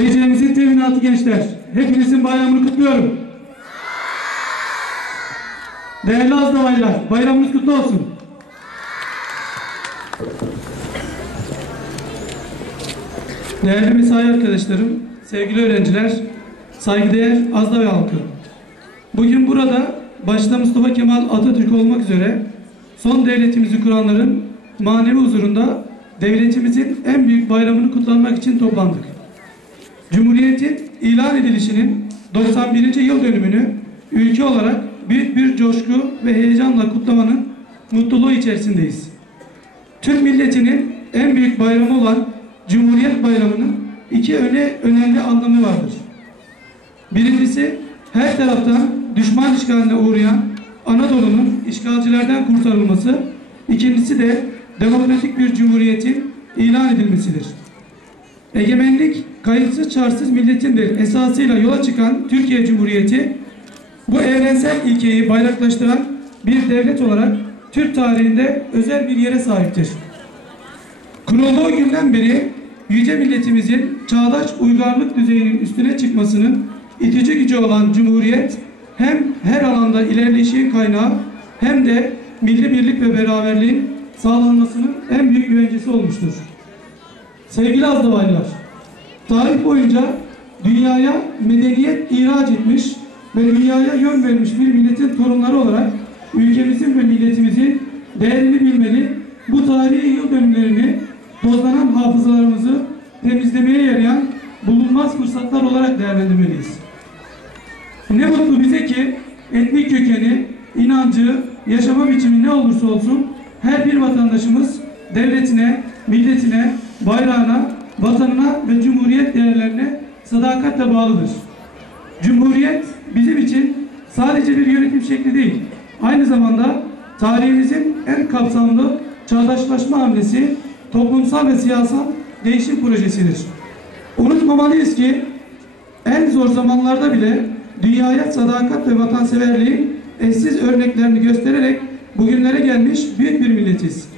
Geleceğimizin teminatı gençler. Hepinizin bayramını kutluyorum. Değerli Azdavaylar, bayramınız kutlu olsun. Değerli mesai arkadaşlarım, sevgili öğrenciler, saygıdeğer Azdavay halkı. Bugün burada başta Mustafa Kemal Atatürk olmak üzere son devletimizi kuranların manevi huzurunda devletimizin en büyük bayramını kutlanmak için toplandık. Cumhuriyetin ilan edilişinin 91. yıl dönümünü ülke olarak büyük bir coşku ve heyecanla kutlamanın mutluluğu içerisindeyiz. Türk milletinin en büyük bayramı olan Cumhuriyet Bayramı'nın iki öne, önemli anlamı vardır. Birincisi her taraftan düşman işgaline uğrayan Anadolu'nun işgalcilerden kurtarılması, ikincisi de demokratik bir cumhuriyetin ilan edilmesidir. Egemenlik kayıtsız çarsız milletindir esasıyla yola çıkan Türkiye Cumhuriyeti bu evrensel ilkeyi bayraklaştıran bir devlet olarak Türk tarihinde özel bir yere sahiptir. Kurulduğu günden beri yüce milletimizin çağdaş uygarlık düzeyinin üstüne çıkmasının itici gücü olan Cumhuriyet hem her alanda ilerleyişin kaynağı hem de milli birlik ve beraberliğin sağlanmasının en büyük güvencesi olmuştur. Sevgili Azdavaylılar, tarih boyunca dünyaya medeniyet ihraç etmiş ve dünyaya yön vermiş bir milletin torunları olarak ülkemizin ve milletimizin değerini bilmeli, bu tarihi yıl dönümlerini tozlanan hafızalarımızı temizlemeye yarayan bulunmaz fırsatlar olarak değerlendirmeliyiz. Ne mutlu bize ki etnik kökeni, inancı, yaşama biçimi ne olursa olsun her bir vatandaşımız devletine, milletine, bayrağına, vatanına ve cumhuriyet değerlerine sadakatle bağlıdır. Cumhuriyet bizim için sadece bir yönetim şekli değil, aynı zamanda tarihimizin en kapsamlı çağdaşlaşma hamlesi, toplumsal ve siyasal değişim projesidir. Unutmamalıyız ki en zor zamanlarda bile dünyaya sadakat ve vatanseverliğin eşsiz örneklerini göstererek bugünlere gelmiş büyük bir milletiz.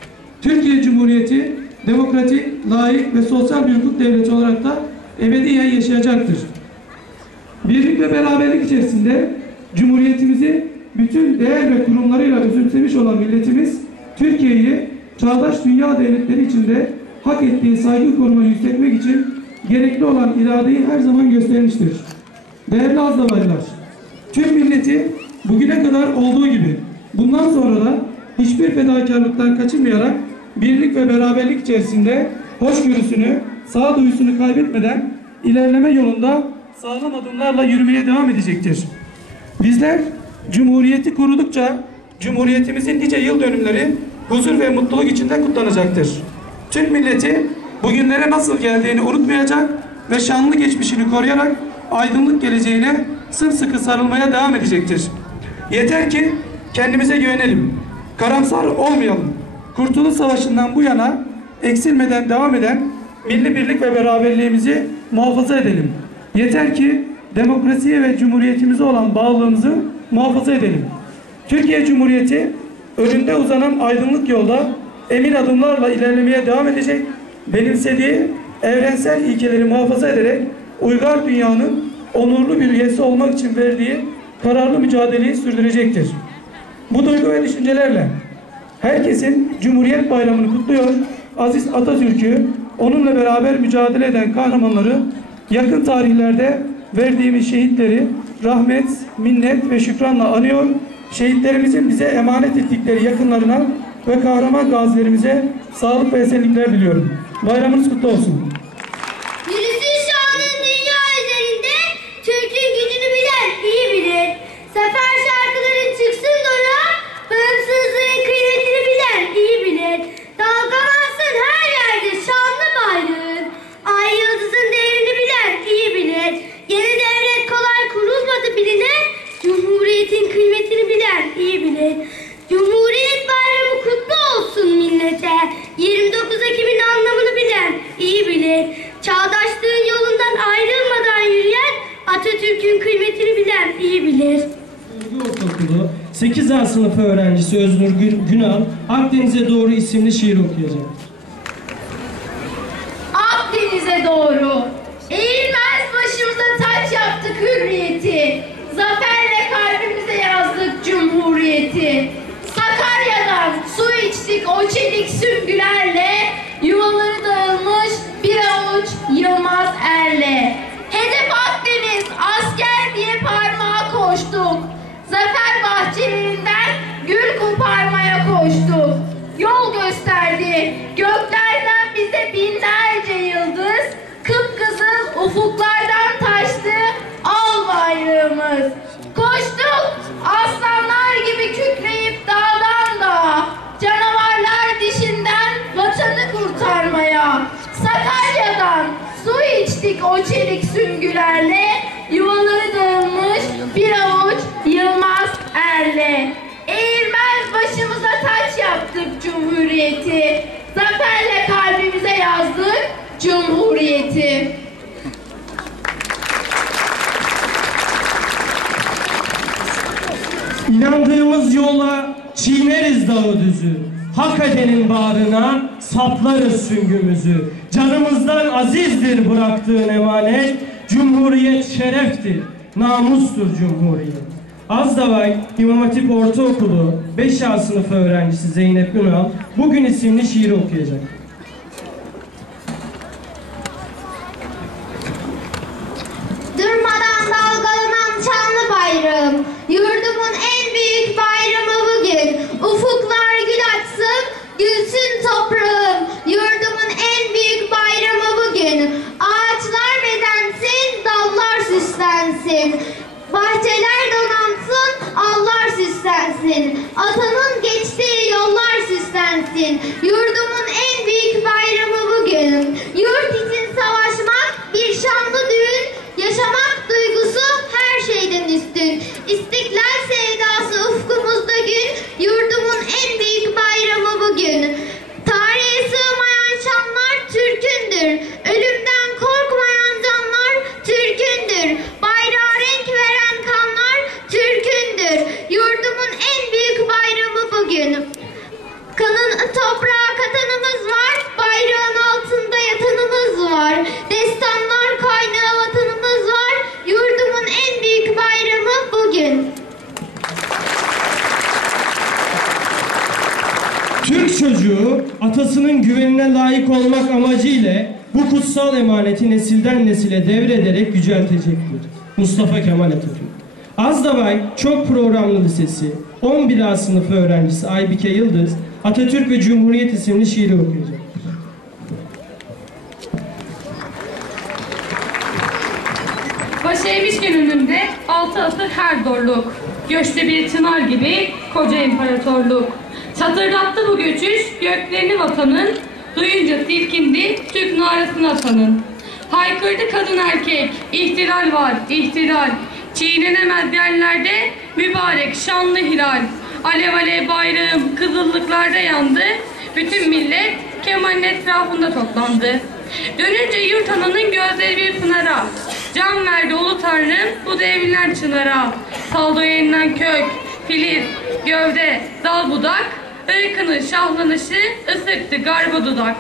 Türkiye Cumhuriyeti demokratik, layık ve sosyal bir hukuk devleti olarak da ebediyen yaşayacaktır. Birlik ve beraberlik içerisinde Cumhuriyetimizi bütün değer ve kurumlarıyla özümsemiş olan milletimiz Türkiye'yi çağdaş dünya devletleri içinde hak ettiği saygı korumayı yükseltmek için gerekli olan iradeyi her zaman göstermiştir. Değerli Azdavaylılar, tüm milleti bugüne kadar olduğu gibi bundan sonra da hiçbir fedakarlıktan kaçınmayarak birlik ve beraberlik içerisinde hoşgörüsünü, sağduyusunu kaybetmeden ilerleme yolunda sağlam adımlarla yürümeye devam edecektir. Bizler Cumhuriyeti korudukça Cumhuriyetimizin nice yıl dönümleri huzur ve mutluluk içinde kutlanacaktır. Türk milleti bugünlere nasıl geldiğini unutmayacak ve şanlı geçmişini koruyarak aydınlık geleceğine sımsıkı sarılmaya devam edecektir. Yeter ki kendimize güvenelim. Karamsar olmayalım. Kurtuluş Savaşı'ndan bu yana eksilmeden devam eden milli birlik ve beraberliğimizi muhafaza edelim. Yeter ki demokrasiye ve cumhuriyetimize olan bağlılığımızı muhafaza edelim. Türkiye Cumhuriyeti önünde uzanan aydınlık yolda emin adımlarla ilerlemeye devam edecek, benimsediği evrensel ilkeleri muhafaza ederek uygar dünyanın onurlu bir üyesi olmak için verdiği kararlı mücadeleyi sürdürecektir. Bu duygu ve düşüncelerle herkesin Cumhuriyet Bayramı'nı kutluyor, Aziz Atatürk'ü, onunla beraber mücadele eden kahramanları, yakın tarihlerde verdiğimiz şehitleri rahmet, minnet ve şükranla anıyor, şehitlerimizin bize emanet ettikleri yakınlarına ve kahraman gazilerimize sağlık ve esenlikler diliyorum. Bayramınız kutlu olsun. isimli şiir okuyacaktır. Akdeniz'e doğru eğilmez başımıza taç yaptık hürriyeti. Zaferle kalbimize yazdık cumhuriyeti. Sakarya'dan su içtik o çelik süngülerle. Bayrağımız. Koştuk aslanlar gibi kükreyip dağdan dağa. Canavarlar dişinden vatanı kurtarmaya. Sakarya'dan su içtik o çelik süngülerle. Yuvaları dağılmış bir avuç Yılmaz Erle. Eğilmez başımıza taç yaptık Cumhuriyeti. Zaferle kalbimize yazdık Cumhuriyeti. İnandığımız yola çiğneriz dağı düzü. Hak edenin bağrına saplarız süngümüzü. Canımızdan azizdir bıraktığın emanet. Cumhuriyet şereftir, namustur cumhuriyet. Azdavay İmam Hatip Ortaokulu 5A sınıfı öğrencisi Zeynep Ünal bugün isimli şiiri okuyacak. Durmadan dalgalanan çanlı bayrağım, yurdumun en büyük bayramı bugün. Ufuklar gül açsın, gülsün toprağım, yurdumun en büyük bayramı bugün. Ağaçlar bedensin, dallar süslensin. Bahçeler donansın, Allah süslensin. Atanın geçtiği yollar süslensin. Güvenine layık olmak amacıyla bu kutsal emaneti nesilden nesile devrederek yüceltecektir. Mustafa Kemal Atatürk. Azdavay Çok Programlı Lisesi 11A sınıfı öğrencisi Aybike Yıldız Atatürk ve Cumhuriyet isimli şiiri okuyacak. Başı eğmişken önünde altı asır her zorluk. Göçte bir çınar gibi koca imparatorluk. Çatırdattı bu göçüş göklerini vatanın. Duyunca silkindi Türk narasını atanın. Haykırdı kadın erkek, ihtilal var, ihtilal. Çiğnenemez yerlerde mübarek şanlı hilal. Alev alev bayrağım kızıllıklarda yandı. Bütün millet Kemal'in etrafında toplandı. Dönünce yurt ananın gözleri bir pınara. Can verdi ulu tanrım bu devler çınara. Saldo yenilen kök, filiz, gövde, dal budak. Irkının şahlanışı ısıttı garba dudak.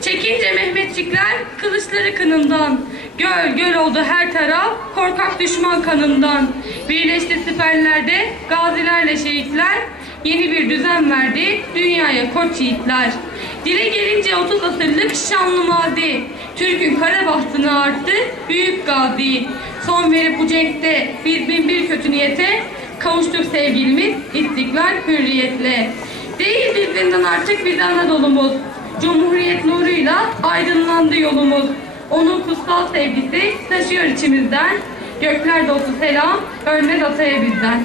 Çekince Mehmetçikler kılıçları kınından. Göl göl oldu her taraf korkak düşman kanından. Birleşti siperlerde gazilerle şehitler. Yeni bir düzen verdi dünyaya koç yiğitler. Dile gelince 30 asırlık şanlı mazi. Türk'ün kara bahtını arttı büyük gazi. Son verip bu cenkte bir bin bir kötü niyete kavuştuk sevgilimiz istiklal hürriyetle. Değildir zindan artık biz Anadolu'muz. Cumhuriyet nuruyla aydınlandı yolumuz. Onun kutsal sevgisi taşıyor içimizden. Gökler dolusu selam, ölmez ataya bizden.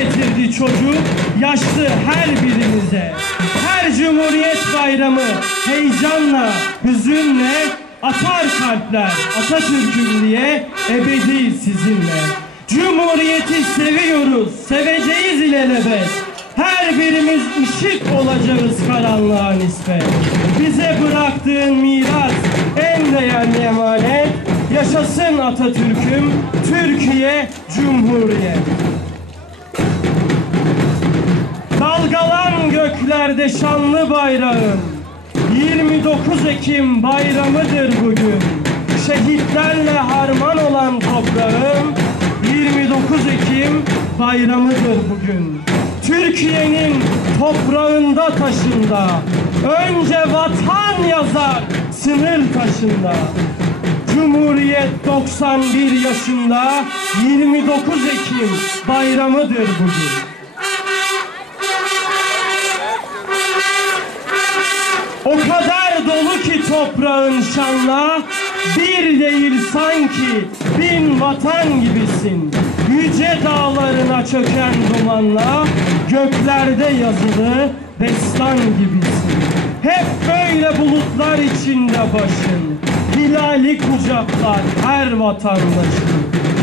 Getirdi çocuk, yaşlı her birimize. Her Cumhuriyet Bayramı heyecanla, hüzünle atar kalpler Atatürk'üm diye ebedi sizinle. Cumhuriyeti seviyoruz, seveceğiz ilelebet. Her birimiz ışık olacağız karanlığa nispet. Bize bıraktığın miras en değerli emanet. Yaşasın Atatürk'üm, Türkiye Cumhuriyet. Dalgalan göklerde şanlı bayrağım 29 Ekim bayramıdır bugün. Şehitlerle harman olan toprağım 29 Ekim bayramıdır bugün. Türkiye'nin toprağında taşında Önce vatan yazar sınır taşında. Cumhuriyet 91 yaşında 29 Ekim bayramıdır bugün O kadar dolu ki toprağın şanla Bir değil sanki bin vatan gibisin. Yüce dağlarına çöken dumanla Göklerde yazılı destan gibisin. Hep böyle bulutlar içinde başın Hilali kucaklar her vatandaşın.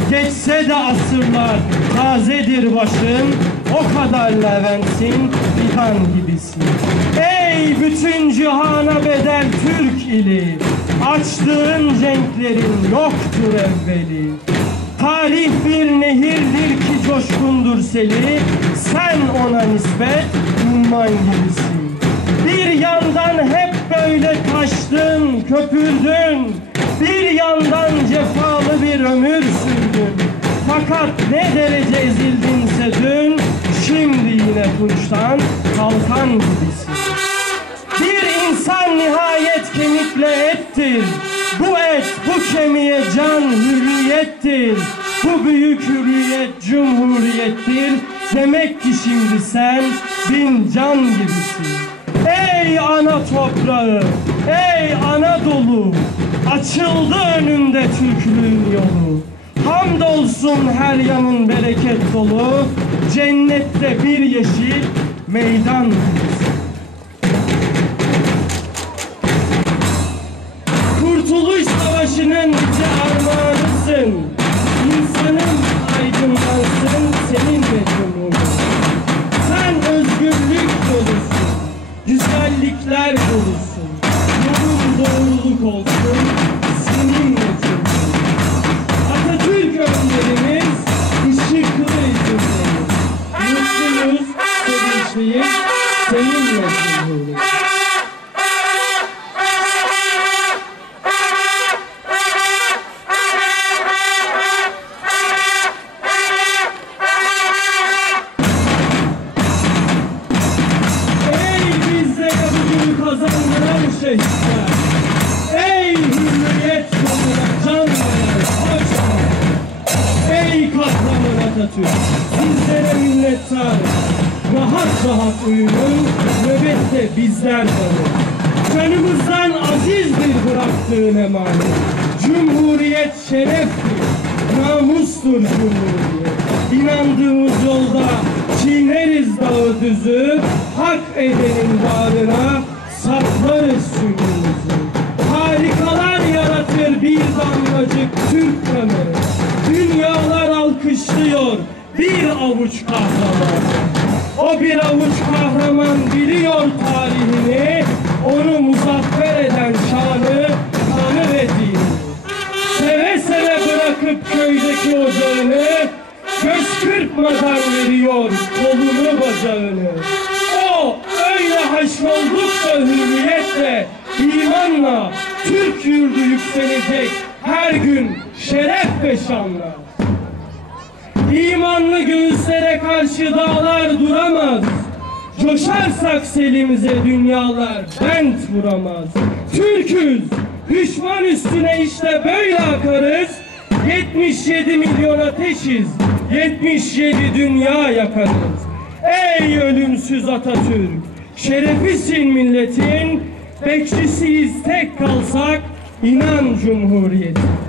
Geçse de asırlar tazedir başın O kadar Levent'sin İlhan gibisin. Ey bütün cihana bedel Türk ili Açtığın cenklerin yoktur evveli. Tarih bir nehirdir ki coşkundur seli Sen ona nispet umman gibisin. Bir yandan hep böyle taştın, köpürdün Bir yandan cefalı bir ömür sürdün. Fakat ne derece ezildinse dün Şimdi yine tunçtan kalkan gibisin insan nihayet kemikle ettir. Bu et, bu kemiğe can hürriyettir. Bu büyük hürriyet cumhuriyettir. Demek ki şimdi sen bin can gibisin. Ey ana toprağı, ey Anadolu, açıldı önünde Türklüğün yolu. Hamdolsun her yanın bereket dolu, cennette bir yeşil meydan avuç kahraman O bir avuç kahraman biliyor tarihini Onu muzaffer eden şanı, kanı ve dini. Seve seve bırakıp köydeki ocağını Göz kırpmadan veriyor kolunu bacağını. O öyle haşroldukça hürriyetle imanla Türk yurdu yükselecek her gün şeref ve şanla İmanlı göğüslere karşı dağlar duramaz. Coşarsak selimize dünyalar bent vuramaz. Türküz düşman üstüne işte böyle akarız. 77 milyon ateşiz 77 dünya yakarız. Ey ölümsüz Atatürk Şerefisin milletin Bekçisiyiz tek kalsak inan cumhuriyetin